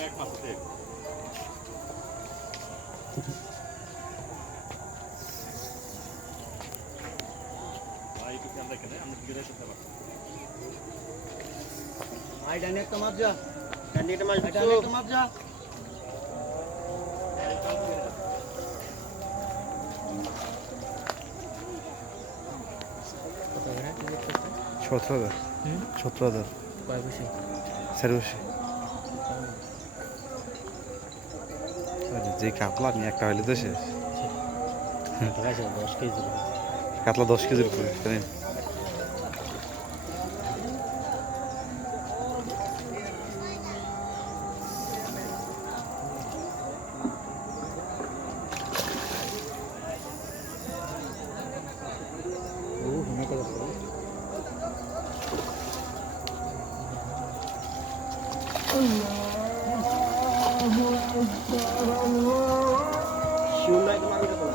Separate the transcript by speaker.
Speaker 1: tek pası tek. Ayıp yandakine yalnız güreş ete bak. Ay danet tamam ya.
Speaker 2: Danet tamam. Danet tamam ya. Çotradır. Hı? Çotradır. Baybaşı. Serbaşı. Tamam. যা।
Speaker 3: সতেরো হাজার সতেরো হাজার স্যার বসে আরে যে কাতলা নিয়ে একটা হইলে তো শেষ কাতলা দশ কেজির উপরে জানেন
Speaker 2: শিউর নাই তোমার ওটা